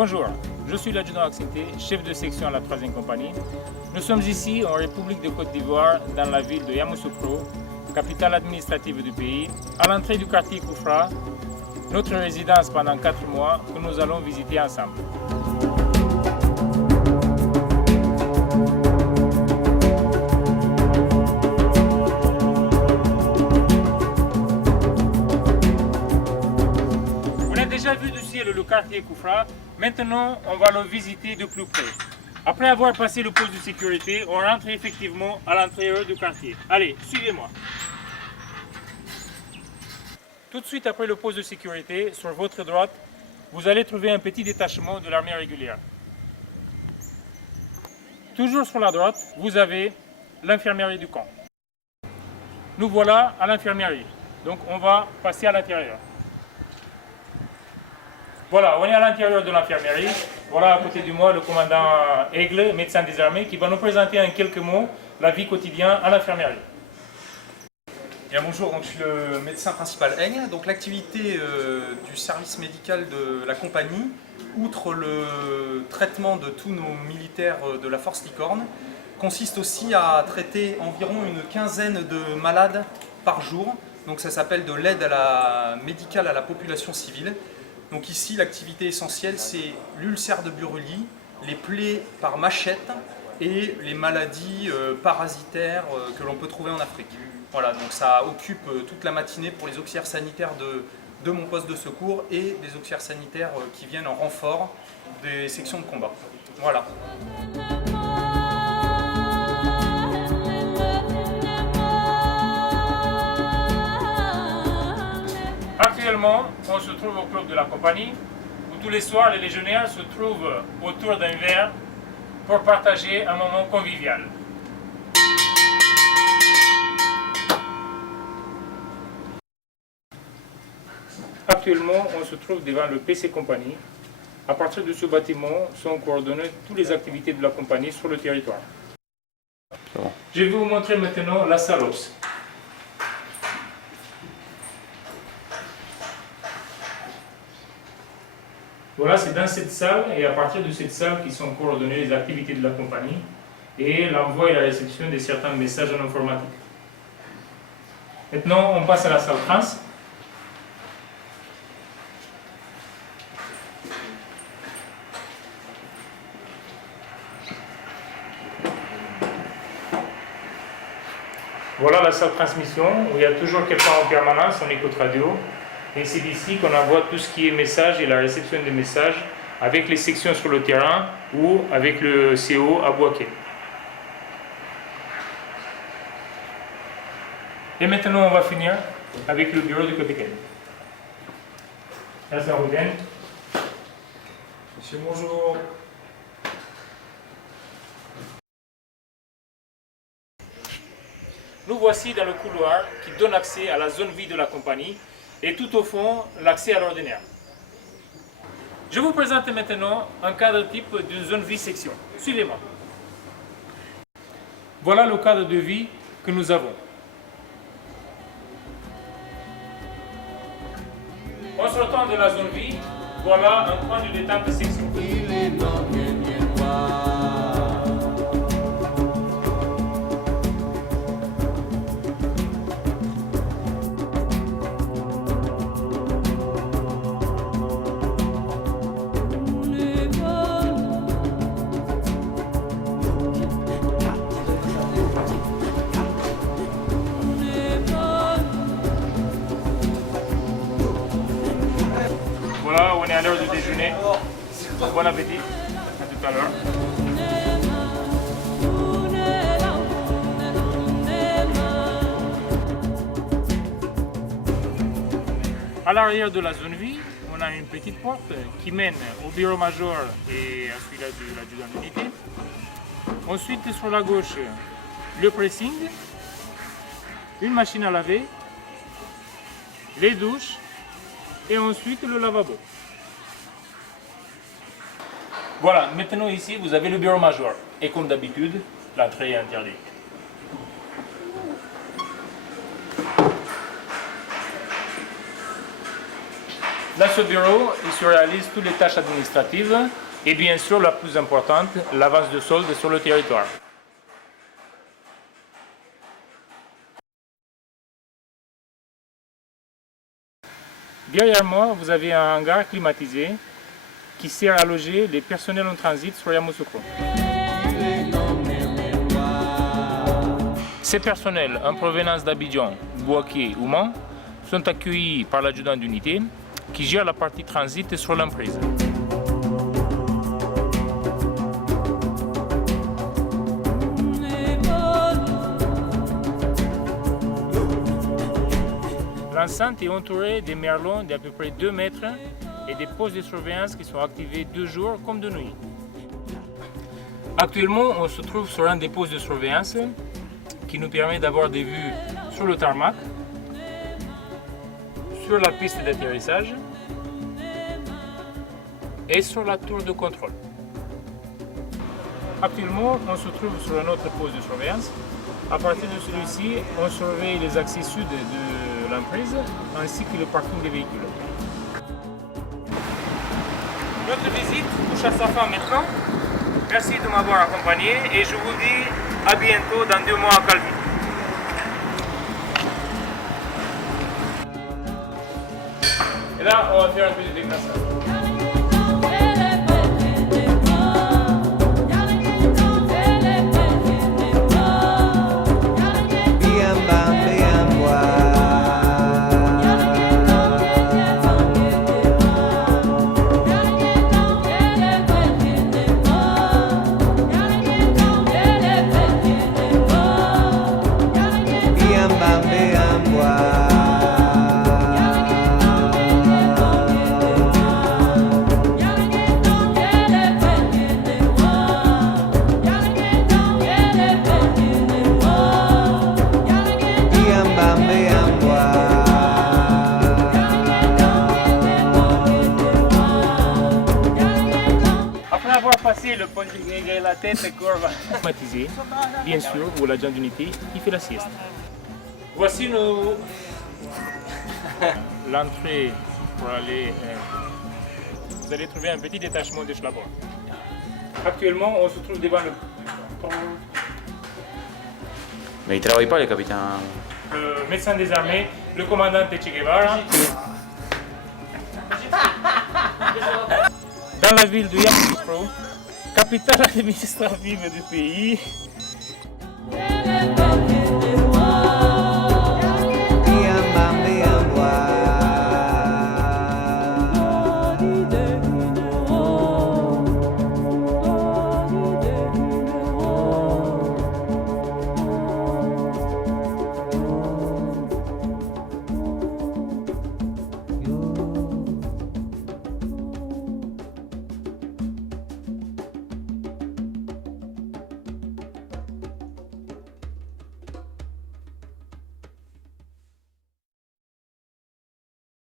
Bonjour, je suis l'adjudant Axinté, chef de section à la 3e compagnie. Nous sommes ici en République de Côte d'Ivoire, dans la ville de Yamoussoukro, capitale administrative du pays, à l'entrée du quartier Koufra, notre résidence pendant 4 mois que nous allons visiter ensemble. On a déjà vu du ciel le quartier Koufra, maintenant on va le visiter de plus près. Après avoir passé le poste de sécurité, on rentre effectivement à l'intérieur du quartier. Allez, suivez-moi. Tout de suite après le poste de sécurité, sur votre droite, vous allez trouver un petit détachement de l'armée régulière. Toujours sur la droite, vous avez l'infirmerie du camp. Nous voilà à l'infirmerie, donc on va passer à l'intérieur. Voilà, on est à l'intérieur de l'infirmerie. Voilà à côté de moi le commandant Aigle, médecin des armées, qui va nous présenter en quelques mots la vie quotidienne à l'infirmerie. Bien, bonjour, donc, je suis le médecin principal Aigle. Donc l'activité du service médical de la compagnie, outre le traitement de tous nos militaires de la force Licorne, consiste aussi à traiter environ une quinzaine de malades par jour. Donc ça s'appelle de l'aide médicale à la population civile. Donc ici, l'activité essentielle, c'est l'ulcère de Buruli, les plaies par machette et les maladies parasitaires que l'on peut trouver en Afrique. Voilà, donc ça occupe toute la matinée pour les auxiliaires sanitaires de mon poste de secours et des auxiliaires sanitaires qui viennent en renfort des sections de combat. Voilà. Actuellement, on se trouve au club de la compagnie où tous les soirs les légionnaires se trouvent autour d'un verre pour partager un moment convivial. Actuellement, on se trouve devant le PC Compagnie. À partir de ce bâtiment sont coordonnées toutes les activités de la compagnie sur le territoire. Je vais vous montrer maintenant la salle OPS. Voilà, c'est dans cette salle et à partir de cette salle qui sont coordonnées les activités de la compagnie et l'envoi et la réception de certains messages en informatique. Maintenant, on passe à la salle trans. Voilà la salle transmission où il y a toujours quelqu'un en permanence en écoute radio. Et c'est d'ici qu'on envoie tout ce qui est message et la réception des messages avec les sections sur le terrain ou avec le CO à Bouaké. Et maintenant on va finir avec le bureau du capitaine. Merci Ruben. Monsieur, bonjour. Nous voici dans le couloir qui donne accès à la zone vie de la compagnie et tout au fond l'accès à l'ordinaire. Je vous présente maintenant un cadre type d'une zone vie section. Suivez-moi. Voilà le cadre de vie que nous avons. En sortant de la zone vie, voilà un point de détente section. Voilà, on est à l'heure du déjeuner. Bon appétit. À tout à l'heure. À l'arrière de la zone vie, on a une petite porte qui mène au bureau major et à celui-là de l'adjudant d'unité. Ensuite, sur la gauche, le pressing, une machine à laver, les douches et ensuite le lavabo. Voilà, maintenant ici vous avez le bureau major et comme d'habitude, l'entrée est interdite. La ce bureau, il se réalise toutes les tâches administratives et bien sûr la plus importante, l'avance de solde sur le territoire. Derrière moi, vous avez un hangar climatisé qui sert à loger les personnels en transit sur Yamoussoukro. Ces personnels en provenance d'Abidjan, Bouaké ou Mans sont accueillis par l'adjudant d'unité qui gère la partie transit sur l'emprise. L'enceinte est entourée des merlons d'à peu près 2 mètres et des postes de surveillance qui sont activés de jour comme de nuit. Actuellement, on se trouve sur un des postes de surveillance qui nous permet d'avoir des vues sur le tarmac, sur la piste d'atterrissage et sur la tour de contrôle. Actuellement, on se trouve sur un autre poste de surveillance. À partir de celui-ci, on surveille les accès sud de l'emprise ainsi que le parking des véhicules. Notre visite touche à sa fin maintenant. Merci de m'avoir accompagné et je vous dis à bientôt dans 2 mois à Calvi. Et là, on va faire un peu de déplacement. Passer le pont de la tête courbe. Climatisé, bien sûr, ou l'agent d'unité qui fait la sieste. Voici l'entrée pour aller. Vous allez trouver un petit détachement de Schlabord. Actuellement, on se trouve devant le. Mais il ne travaille pas, le capitaine. Le médecin des armées, le commandant Che Guevara. Dans la ville de Yamoussoukro, capitale administrative du pays,